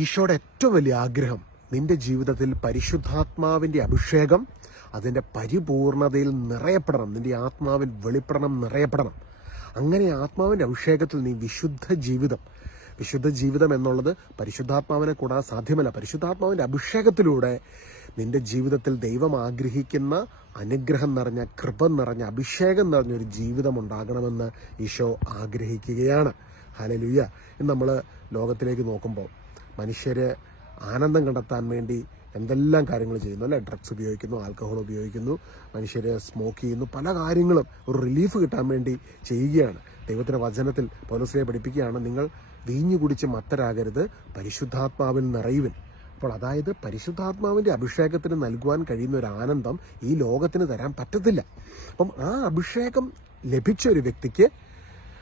ഈശോയുടെ ഏറ്റവും വലിയ ആഗ്രഹം നിന്റെ ജീവിതത്തിൽ പരിശുദ്ധാത്മാവിന്റെ അഭിഷേകം അതിന്റെ പരിപൂർണതയിൽ നിറയപ്പെടണം. നിന്റെ ആത്മാവിൽ വെളിപ്പെടണം, നിറയപ്പെടണം. അങ്ങനെ ആത്മാവിന്റെ അഭിഷേകത്തിൽ നീ വിശുദ്ധ ജീവിതം എന്നുള്ളത് പരിശുദ്ധാത്മാവിനെ കൂടാതെ സാധ്യമല്ല. പരിശുദ്ധാത്മാവിന്റെ അഭിഷേകത്തിലൂടെ നിന്റെ ജീവിതത്തിൽ ദൈവം ആഗ്രഹിക്കുന്ന അനുഗ്രഹം നിറഞ്ഞ, കൃപ നിറഞ്ഞ, അഭിഷേകം നിറഞ്ഞൊരു ജീവിതം ഉണ്ടാകണമെന്ന് ഈശോ ആഗ്രഹിക്കുകയാണ്. ഹല്ലേലൂയ. ഇന്ന് നമ്മൾ ലോകത്തിലേക്ക് നോക്കുമ്പോൾ മനുഷ്യര് ആനന്ദം കണ്ടെത്താൻ വേണ്ടി എന്തെല്ലാം കാര്യങ്ങൾ ചെയ്യുന്നു അല്ലേ? ഡ്രഗ്സ് ഉപയോഗിക്കുന്നു, ആൽക്കഹോൾ ഉപയോഗിക്കുന്നു, മനുഷ്യർ സ്മോക്ക് ചെയ്യുന്നു, പല കാര്യങ്ങളും ഒരു റിലീഫ് കിട്ടാൻ വേണ്ടി ചെയ്യുകയാണ്. ദൈവത്തിന്റെ വചനത്തിൽ പൗലോസ് പഠിപ്പിക്കുകയാണ്, നിങ്ങൾ വീഞ്ഞു കുടിച്ച് മത്തരാകരുത്, പരിശുദ്ധാത്മാവിൽ നിറയുവിൻ. അപ്പോൾ അതായത് പരിശുദ്ധാത്മാവിന്റെ അഭിഷേകത്തിന് നൽകുവാൻ കഴിയുന്ന ഒരു ആനന്ദം ഈ ലോകത്തിന് തരാൻ പറ്റത്തില്ല. അപ്പം ആ അഭിഷേകം ലഭിച്ച ഒരു വ്യക്തിക്ക്,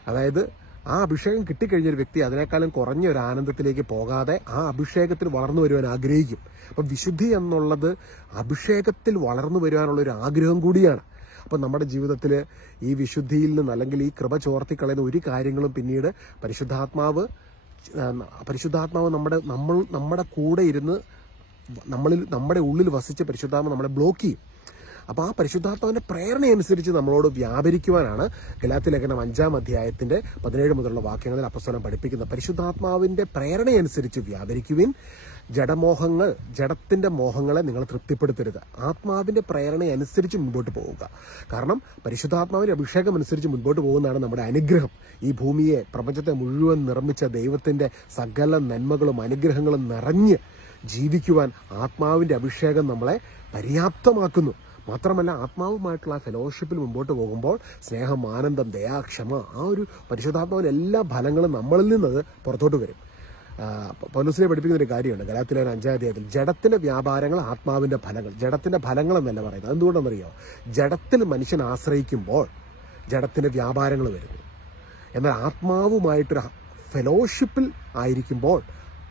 അതായത് ആ അഭിഷേകം കിട്ടിക്കഴിഞ്ഞൊരു വ്യക്തി അതിനേക്കാളും കുറഞ്ഞ ഒരു ആനന്ദത്തിലേക്ക് പോകാതെ ആ അഭിഷേകത്തിൽ വളർന്നു വരുവാൻ ആഗ്രഹിക്കും. അപ്പം വിശുദ്ധി എന്നുള്ളത് അഭിഷേകത്തിൽ വളർന്നു വരുവാനുള്ള ഒരു ആഗ്രഹം കൂടിയാണ്. അപ്പം നമ്മുടെ ജീവിതത്തിൽ ഈ വിശുദ്ധിയിൽ നിന്ന് അല്ലെങ്കിൽ ഈ കൃപ ചോർത്തിക്കളയുന്ന ഒരു കാര്യങ്ങളും പിന്നീട് പരിശുദ്ധാത്മാവ് നമ്മുടെ കൂടെ ഇരുന്ന് നമ്മുടെ ഉള്ളിൽ വസിച്ച പരിശുദ്ധാത്മാവ് നമ്മളെ ബ്ലോക്ക് ചെയ്യും. അപ്പോൾ ആ പരിശുദ്ധാത്മാവിന്റെ പ്രേരണയനുസരിച്ച് നമ്മളോട് വ്യാപരിക്കുവാനാണ് ഗലാത്യ ലേഖനം 5-ാം അധ്യായത്തിന്റെ 17 മുതലുള്ള വാക്യങ്ങളിൽ അപ്പോസ്തലൻ പഠിപ്പിക്കുന്നത്. പരിശുദ്ധാത്മാവിന്റെ പ്രേരണയനുസരിച്ച് വ്യാപരിക്കുവിൻ. ജഡത്തിന്റെ മോഹങ്ങളെ നിങ്ങൾ തൃപ്തിപ്പെടുത്തരുത്. ആത്മാവിന്റെ പ്രേരണയനുസരിച്ച് മുൻപോട്ട് പോവുക. കാരണം പരിശുദ്ധാത്മാവിന്റെ അഭിഷേകം അനുസരിച്ച് മുൻപോട്ട് പോകുന്നതാണ് നമ്മുടെ അനുഗ്രഹം. ഈ ഭൂമിയെ, പ്രപഞ്ചത്തെ മുഴുവൻ നിർമ്മിച്ച ദൈവത്തിന്റെ സകല നന്മകളും അനുഗ്രഹങ്ങളും നിറഞ്ഞ് ജീവിക്കുവാൻ ആത്മാവിന്റെ അഭിഷേകം നമ്മളെ പര്യാപ്തമാക്കുന്നു. മാത്രമല്ല, ആത്മാവുമായിട്ടുള്ള ഫെലോഷിപ്പിൽ മുമ്പോട്ട് പോകുമ്പോൾ സ്നേഹം, ആനന്ദം, ദയ, ക്ഷമ, ആ ഒരു പരിശുദ്ധാത്മാവിന്റെ എല്ലാ ഫലങ്ങളും നമ്മളിൽ നിന്ന് പുറത്തോട്ട് വരും. പൗലോസിനെ പഠിപ്പിക്കുന്ന ഒരു കാര്യമുണ്ട് ഗലാത്യ ലേഖനം 5-ാം അധ്യായത്തിൽ, ജഡത്തിന്റെ വ്യാപാരങ്ങൾ ആത്മാവിന്റെ ഫലങ്ങൾ. ജഡത്തിന്റെ ഫലങ്ങൾ എന്നല്ല പറയുന്നത്. എന്തുകൊണ്ടെന്നറിയോ? ജഡത്തിൽ മനുഷ്യൻ ആശ്രയിക്കുമ്പോൾ ജഡത്തിന്റെ വ്യാപാരങ്ങൾ വരുന്നു. എന്നാൽ ആത്മാവുമായിട്ടൊരു ഫെലോഷിപ്പിൽ ആയിരിക്കുമ്പോൾ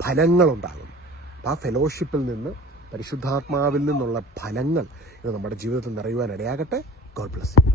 ഫലങ്ങളുണ്ടാകും. ആ ഫെലോഷിപ്പിൽ നിന്ന്, പരിശുദ്ധാത്മാവിൽ നിന്നുള്ള ഫലങ്ങൾ ഇത് നമ്മുടെ ജീവിതത്തിൽ നിറയുവാൻ ഇടയാകട്ടെ. God bless U.